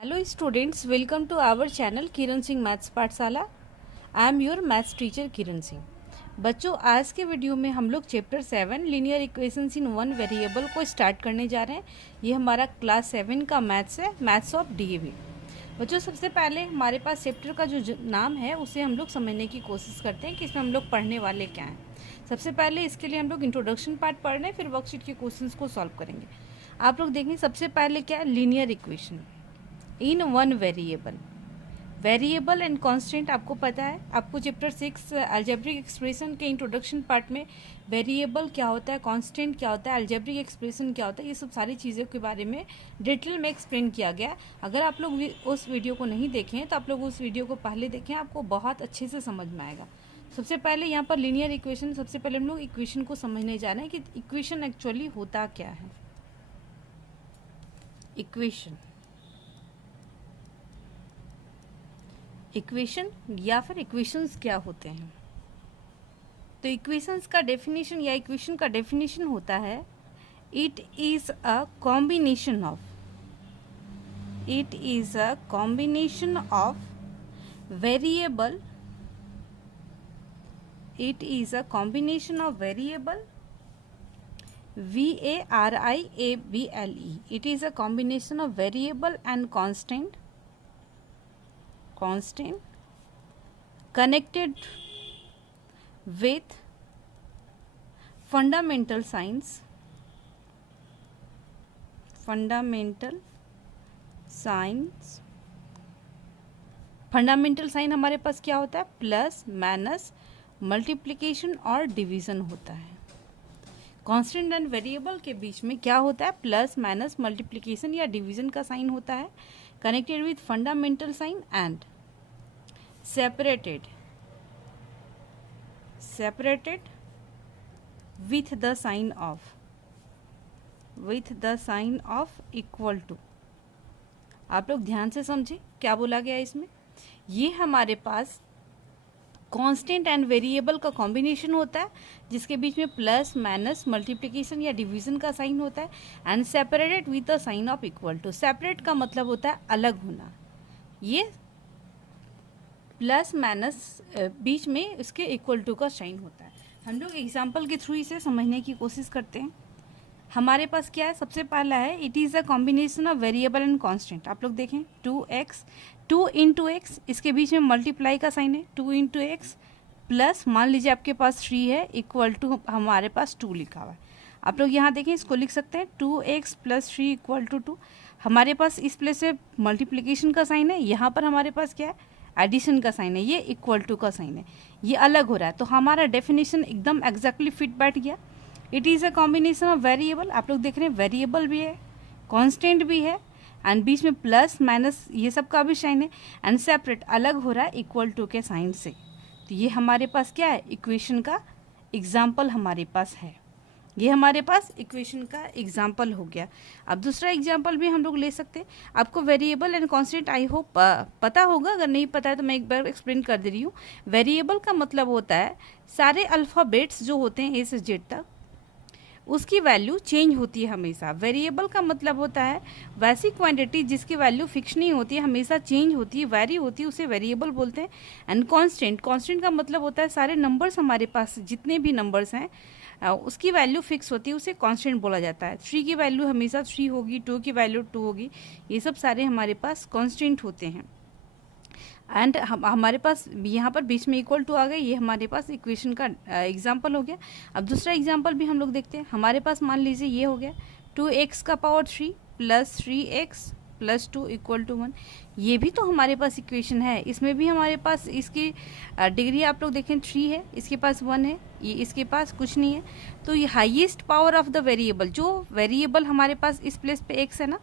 Hello students, welcome to our channel Kiran Singh maths Pathshala. I am your maths teacher Kiran Singh. बच्चों, आज के video में हम लोग chapter 7 linear equations in one variable को स्टार्ट करने जा रहे हैं। ये हमारा क्लास 7 का मैथ्स है, मैथ्स ऑफ डीएवी। बच्चों, सबसे पहले हमारे पास चैप्टर का जो नाम है उसे हम लोग समझने की कोशिश करते हैं कि इसमें हम लोग पढ़ने वाले क्या हैं। सबसे पहले इसके लिए हम लोग इंट्रोडक्शन पार्ट पढ़ रहे हैं, फिर वर्कशीट के क्वेश्चंस को सॉल्व करेंगे। आप लोग देखें, सबसे पहले क्या है, linear equation in one variable and constant. आपको पता है, आपको चैप्टर 6 अलजेब्रिक एक्सप्रेशन के इंट्रोडक्शन पार्ट में वेरिएबल क्या होता है, कांस्टेंट क्या होता है, अलजेब्रिक एक्सप्रेशन क्या होता है, ये सब सारी चीज़ों के बारे में डिटेल में एक्सप्लेन किया गया। अगर आप लोग उस वीडियो को नहीं देखें तो आप लोग उस वीडियो को पहले देखें, आपको बहुत अच्छे से समझ में आएगा। सबसे पहले यहाँ पर लीनियर इक्वेशन, सबसे पहले हम लोग इक्वेशन को समझने जा रहे हैं कि इक्वेशन एक्चुअली होता क्या है। इक्वेशन या फिर इक्वेशंस क्या होते हैं। तो इक्वेशंस का डेफिनेशन या इक्वेशन का डेफिनेशन होता है, it is a combination of variable variable, it is a combination of variable and constant connected with fundamental signs fundamental sign हमारे पास क्या होता है, प्लस माइनस मल्टीप्लिकेशन और डिवीज़न होता है। कांस्टेंट एंड वेरिएबल के बीच में क्या होता है, प्लस माइनस मल्टीप्लिकेशन या डिवीज़न का साइन होता है, connected with fundamental sign and separated with the sign of equal to। आप लोग ध्यान से समझे क्या बोला गया इसमें। ये हमारे पास कांस्टेंट एंड वेरिएबल का कॉम्बिनेशन होता है, जिसके बीच में प्लस माइनस मल्टीप्लिकेशन या डिवीजन का साइन होता है, and separated with the sign of equal to. Separate का मतलब होता है अलग होना। ये प्लस माइनस बीच में इसके इक्वल टू का साइन होता है। हम लोग एग्जाम्पल के थ्रू इसे समझने की कोशिश करते हैं। हमारे पास क्या है, सबसे पहला है, it is a combination of variable and constant. आप लोग देखें, 2x 2 इंटू एक्स, इसके बीच में मल्टीप्लाई का साइन है, 2 इंटू एक्स प्लस मान लीजिए आपके पास 3 है, इक्वल टू हमारे पास 2 लिखा हुआ है। आप लोग यहाँ देखें, इसको लिख सकते हैं 2x प्लस 3 इक्वल टू 2। हमारे पास इस प्लेस से मल्टीप्लिकेशन का साइन है, यहाँ पर हमारे पास क्या है, एडिशन का साइन है, ये इक्वल टू का साइन है, ये अलग हो रहा है। तो हमारा डेफिनेशन एकदम एग्जैक्टली फिट बैठ गया। It is a combination of variable, आप लोग देख रहे हैं वेरिएबल भी है, कांस्टेंट भी है, एंड बीच में प्लस माइनस ये सब का भी साइन है, एंड सेपरेट अलग हो रहा है इक्वल टू के साइन से। तो ये हमारे पास क्या है, इक्वेशन का एग्जाम्पल हमारे पास है। ये हमारे पास इक्वेशन का एग्जाम्पल हो गया। अब दूसरा एग्जाम्पल भी हम लोग ले सकते हैं। आपको variable and constant I hope पता होगा, अगर नहीं पता है तो मैं एक बार एक्सप्लेन कर दे रही हूँ। वेरिएबल का मतलब होता है सारे अल्फ़ाबेट्स जो होते हैं ए से जेड तक, उसकी वैल्यू चेंज होती है हमेशा। वेरिएबल का मतलब होता है वैसी क्वांटिटी जिसकी वैल्यू फिक्स नहीं होती है, हमेशा चेंज होती है, वैरी होती है, उसे वेरिएबल बोलते हैं। एंड कांस्टेंट का मतलब होता है सारे नंबर्स हमारे पास जितने भी नंबर्स हैं उसकी वैल्यू फिक्स होती है, उसे कांस्टेंट बोला जाता है। 3 की वैल्यू हमेशा 3 होगी, 2 की वैल्यू 2 होगी, ये सब सारे हमारे पास कांस्टेंट होते हैं। एंड हमारे पास यहाँ पर बीच में इक्वल टू आ गए, ये हमारे पास इक्वेशन का एग्जाम्पल हो गया। अब दूसरा एग्जाम्पल भी हम लोग देखते हैं। हमारे पास मान लीजिए ये हो गया 2x का power 3 plus 3x plus 2 equal to 1। ये भी तो हमारे पास इक्वेशन है। इसमें भी हमारे पास इसकी डिग्री आप लोग देखें 3 है, इसके पास 1 है, ये इसके पास कुछ नहीं है। तो ये highest power of the variable, जो वेरिएबल हमारे पास इस प्लेस पे x है ना,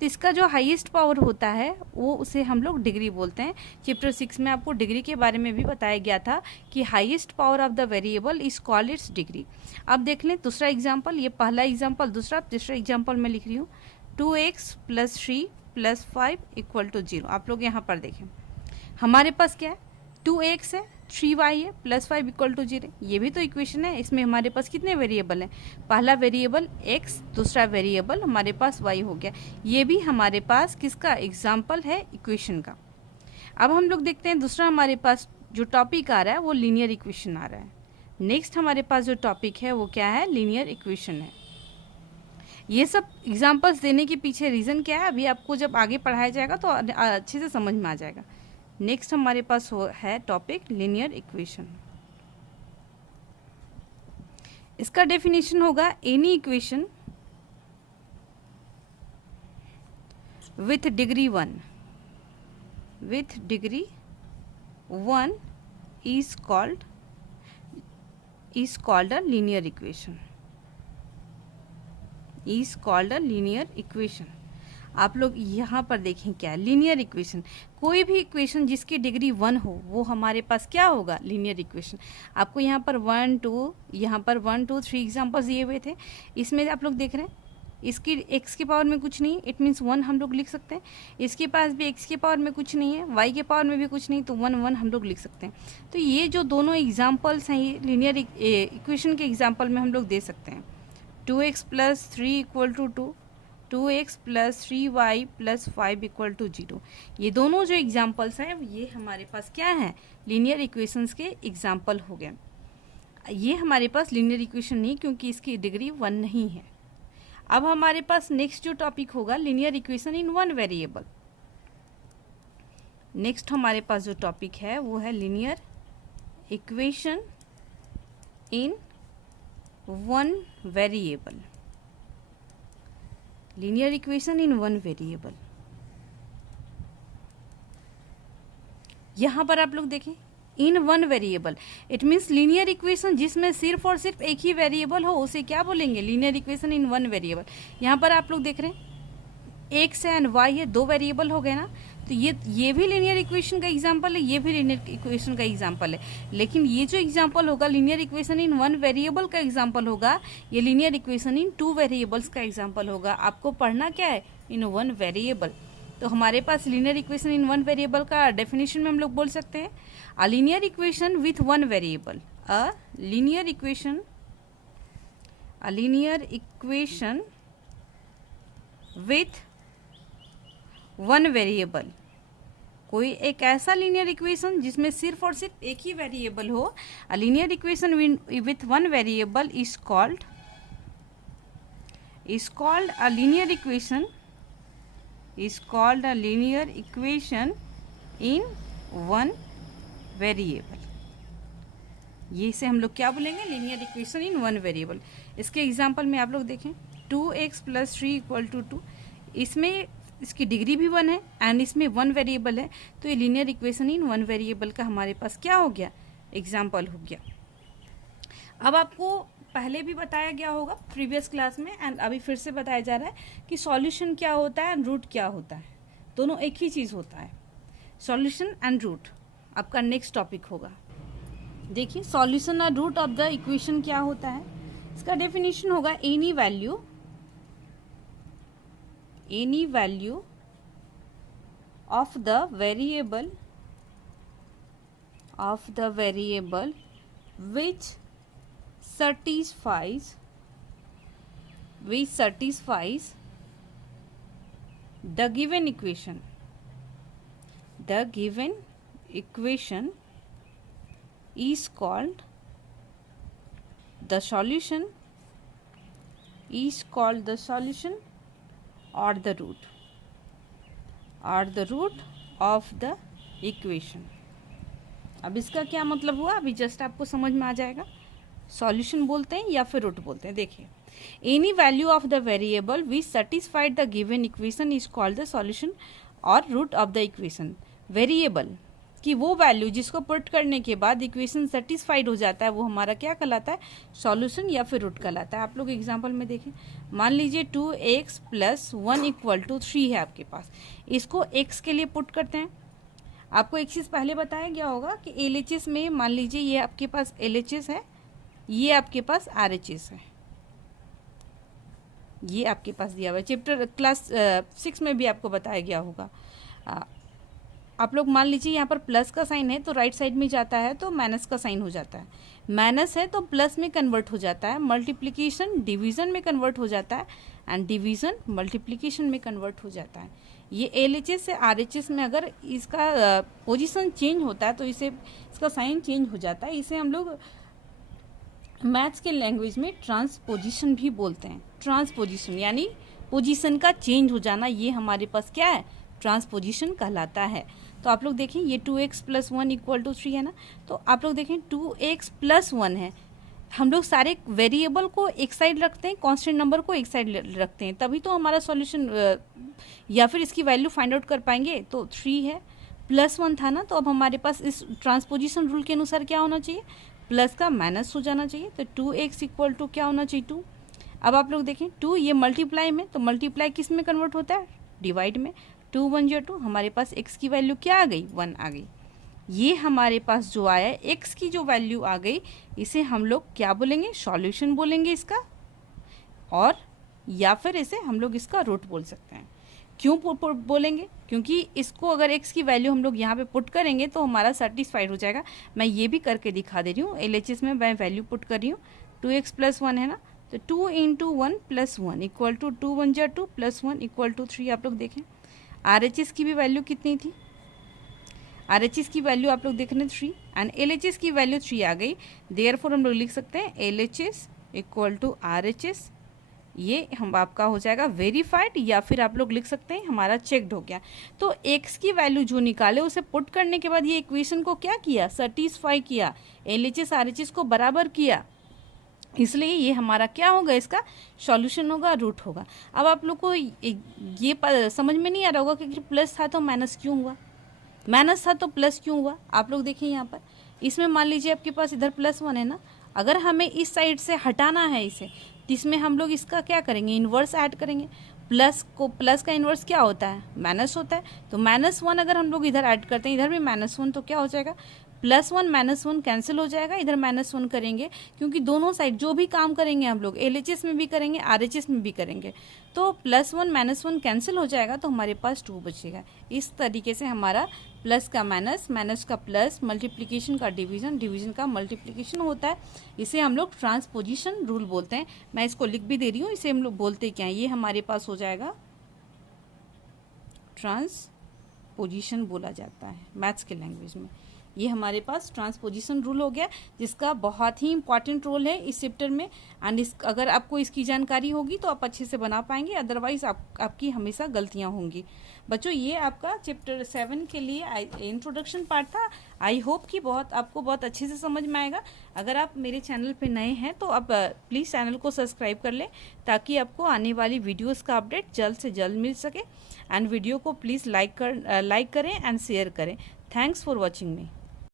तो इसका जो हाईएस्ट पावर होता है वो उसे हम लोग डिग्री बोलते हैं। चैप्टर 6 में आपको डिग्री के बारे में भी बताया गया था कि highest power of the variable is called its degree. अब देख लें दूसरा एग्जाम्पल, ये पहला एग्जाम्पल, तीसरा एग्जाम्पल मैं लिख रही हूँ 2x plus 3 plus 5 equal to 0। आप लोग यहाँ पर देखें, हमारे पास क्या है, 2x है, 3y है प्लस 5 इक्वल टू 0, ये भी तो इक्वेशन है। इसमें हमारे पास कितने वेरिएबल हैं, पहला वेरिएबल x, दूसरा वेरिएबल हमारे पास y हो गया। ये भी हमारे पास किसका एग्जाम्पल है, इक्वेशन का। अब हम लोग देखते हैं दूसरा हमारे पास जो टॉपिक आ रहा है वो लीनियर इक्वेशन आ रहा है। नेक्स्ट हमारे पास जो टॉपिक है वो क्या है, लीनियर इक्वेशन है। ये सब एग्जाम्पल्स देने के पीछे रीज़न क्या है, अभी आपको जब आगे पढ़ाया जाएगा तो अच्छे से समझ में आ जाएगा। नेक्स्ट हमारे पास है टॉपिक लीनियर इक्वेशन। इसका डेफिनेशन होगा any equation with degree 1 is called a linear equation, is called a linear equation। आप लोग यहाँ पर देखें क्या है लीनियर इक्वेशन, कोई भी इक्वेशन जिसकी डिग्री 1 हो वो हमारे पास क्या होगा, लीनियर इक्वेशन। आपको यहाँ पर 1 2 3 एग्जाम्पल्स दिए हुए थे, इसमें आप लोग देख रहे हैं इसकी x के पावर में कुछ नहीं, इट मीन्स 1 हम लोग लिख सकते हैं। इसके पास भी x के पावर में कुछ नहीं है, y के पावर में भी कुछ नहीं, तो 1 1 हम लोग लिख सकते हैं। तो ये जो दोनों एग्जाम्पल्स हैं ये लीनियर इक्वेशन के एग्जाम्पल में हम लोग दे सकते हैं। 2x + 3 = 2, 2x + 3y + 5 = 0। ये दोनों जो एग्जाम्पल्स हैं ये हमारे पास क्या हैं, लीनियर इक्वेशंस के एग्जाम्पल हो गए। ये हमारे पास लीनियर इक्वेशन नहीं क्योंकि इसकी डिग्री 1 नहीं है। अब हमारे पास नेक्स्ट जो टॉपिक होगा linear equation in 1 variable. Next हमारे पास जो टॉपिक है वो है linear equation in 1 variable. Linear equation in 1 variable, यहां पर आप लोग देखें इन 1 variable, it means linear equation जिसमें सिर्फ और सिर्फ एक ही वेरिएबल हो उसे क्या बोलेंगे, लीनियर इक्वेशन इन 1 वेरिएबल। यहाँ पर आप लोग देख रहे हैं x एंड y है, 2 वेरिएबल हो गए ना, तो ये भी लीनियर इक्वेशन का एग्जांपल है, ये भी लीनियर इक्वेशन का एग्जांपल है। लेकिन ये जो एग्जांपल होगा लीनियर इक्वेशन इन 1 वेरिएबल का एग्जांपल होगा, ये लीनियर इक्वेशन इन 2 वेरिएबल्स का एग्जांपल होगा। आपको पढ़ना क्या है, इन 1 वेरिएबल। तो हमारे पास लीनियर इक्वेशन इन 1 वेरिएबल का डेफिनेशन में हम लोग बोल सकते हैं a linear equation with 1 variable, a linear equation with 1 variable। कोई एक ऐसा लीनियर इक्वेशन जिसमें सिर्फ और सिर्फ एक ही वेरिएबल हो, a linear equation with 1 variable is called a linear equation, is called a linear equation in 1 variable. ये से हम लोग क्या बोलेंगे, लीनियर इक्वेशन इन 1 वेरिएबल। इसके एग्जांपल में आप लोग देखें 2x + 3 = 2, इसमें इसकी डिग्री भी 1 है एंड इसमें 1 वेरिएबल है, तो ये लीनियर इक्वेशन इन 1 वेरिएबल का हमारे पास क्या हो गया, एग्जांपल हो गया। अब आपको पहले भी बताया गया होगा प्रीवियस क्लास में एंड अभी फिर से बताया जा रहा है कि सॉल्यूशन क्या होता है एंड रूट क्या होता है, दोनों एक ही चीज़ होता है, सॉल्यूशन एंड रूट आपका नेक्स्ट टॉपिक होगा। देखिए सॉल्यूशन और रूट ऑफ द इक्वेशन क्या होता है, इसका डेफिनेशन होगा any value of the variable which satisfies the given equation is called the solution or the root of the equation। अब इसका क्या मतलब हुआ, अभी जस्ट आपको समझ में आ जाएगा। सॉल्यूशन बोलते हैं या फिर रूट बोलते हैं। देखिए any value of the variable which satisfied the given equation is called the solution और root of the equation. Variable कि वो वैल्यू जिसको पुट करने के बाद इक्वेशन सेटिस्फाइड हो जाता है वो हमारा क्या कहलाता है, सॉल्यूशन या फिर रूट कहलाता है। आप लोग एग्जांपल में देखें, मान लीजिए 2x + 1 = 3 है आपके पास, इसको x के लिए पुट करते हैं। आपको एक चीज़ पहले बताया गया होगा कि LHS में मान लीजिए ये आपके पास LHS है, ये आपके पास RHS है, ये आपके पास दिया हुआ है। चैप्टर क्लास 6 में भी आपको बताया गया होगा। आप लोग मान लीजिए यहाँ पर प्लस का साइन है तो राइट साइड में जाता है तो माइनस का साइन हो जाता है, माइनस है तो प्लस में कन्वर्ट हो जाता है, मल्टीप्लिकेशन डिवीज़न में कन्वर्ट हो जाता है, एंड डिवीज़न मल्टीप्लिकेशन में कन्वर्ट हो जाता है। ये LHS से RHS में अगर इसका पोजीशन चेंज होता है तो इसे इसका साइन चेंज हो जाता है। इसे हम लोग मैथ्स के लैंग्वेज में ट्रांसपोजिशन भी बोलते हैं। ट्रांसपोजिशन यानी पोजीशन का चेंज हो जाना, ये हमारे पास क्या है, ट्रांसपोजिशन कहलाता है। तो आप लोग देखें ये 2x + 1 = 3 है ना, तो आप लोग देखें 2x + 1 है। हम लोग सारे वेरिएबल को एक साइड रखते हैं, कांस्टेंट नंबर को एक साइड रखते हैं, तभी तो हमारा सॉल्यूशन या फिर इसकी वैल्यू फाइंड आउट कर पाएंगे। तो 3 है, +1 था ना, तो अब हमारे पास इस ट्रांसपोजिशन रूल के अनुसार क्या होना चाहिए, प्लस का माइनस हो जाना चाहिए। तो 2x = क्या होना चाहिए, 2। अब आप लोग देखें 2 ये मल्टीप्लाई में, तो मल्टीप्लाई किस में कन्वर्ट होता है, डिवाइड में। 2 1 = 2, हमारे पास x की वैल्यू क्या आ गई, 1 आ गई। ये हमारे पास जो आया x की जो वैल्यू आ गई, इसे हम लोग क्या बोलेंगे, सॉल्यूशन बोलेंगे इसका, और या फिर इसे हम लोग इसका रूट बोल सकते हैं। क्यों बोलेंगे, क्योंकि इसको अगर x की वैल्यू हम लोग यहाँ पे पुट करेंगे तो हमारा सेटिस्फाइड हो जाएगा। मैं ये भी करके दिखा दे रही हूँ, LHS में मैं वैल्यू पुट कर रही हूँ। 2x + 1 है ना, तो 2 × 1 + 1 = 2 1 = 2 + 1 = 3। आप लोग देखें RHS की भी वैल्यू कितनी थी, RHS की वैल्यू आप लोग देख रहे हैं 3, एंड LHS की वैल्यू 3 आ गई। देयरफॉर हम लोग लिख सकते हैं LHS = RHS। ये हम आपका हो जाएगा वेरीफाइड, या फिर आप लोग लिख सकते हैं हमारा चेक्ड हो गया। तो x की वैल्यू जो निकाले उसे पुट करने के बाद ये इक्वेशन को क्या किया, सेटिस्फाई किया, LHS RHS को बराबर किया, इसलिए ये हमारा क्या होगा, इसका सॉल्यूशन होगा, रूट होगा। अब आप लोग को ये समझ में नहीं आ रहा होगा कि प्लस था तो माइनस क्यों हुआ, माइनस था तो प्लस क्यों हुआ। आप लोग देखें यहाँ पर, इसमें मान लीजिए आपके पास इधर +1 है ना, अगर हमें इस साइड से हटाना है इसे, तो इसमें हम लोग इसका क्या करेंगे, इन्वर्स ऐड करेंगे। प्लस का इन्वर्स क्या होता है, माइनस होता है। तो -1 अगर हम लोग इधर ऐड करते हैं, इधर भी -1, तो क्या हो जाएगा, +1 -1 कैंसिल हो जाएगा, इधर -1 करेंगे, क्योंकि दोनों साइड जो भी काम करेंगे हम लोग LHS में भी करेंगे, RHS में भी करेंगे, तो +1 -1 कैंसिल हो जाएगा, तो हमारे पास 2 बचेगा। इस तरीके से हमारा प्लस का माइनस, माइनस का प्लस, मल्टीप्लिकेशन का डिवीज़न, डिवीज़न का मल्टीप्लिकेशन होता है। इसे हम लोग ट्रांसपोजिशन रूल बोलते हैं। मैं इसको लिख भी दे रही हूँ, इसे हम लोग बोलते क्या है, ये हमारे पास हो जाएगा ट्रांसपोजिशन बोला जाता है मैथ्स के लैंग्वेज में। ये हमारे पास ट्रांसपोजिशन रूल हो गया, जिसका बहुत ही इंपॉर्टेंट रोल है इस चैप्टर में। एंड अगर आपको इसकी जानकारी होगी तो आप अच्छे से बना पाएंगे, अदरवाइज आपकी हमेशा गलतियां होंगी। बच्चों ये आपका चैप्टर 7 के लिए इंट्रोडक्शन पार्ट था। आई होप कि आपको बहुत अच्छे से समझ में आएगा। अगर आप मेरे चैनल पे नए हैं तो आप प्लीज़ चैनल को सब्सक्राइब कर लें, ताकि आपको आने वाली वीडियोस का अपडेट जल्द से जल्द मिल सके। एंड वीडियो को प्लीज़ लाइक करें एंड शेयर करें। Thanks for watching me.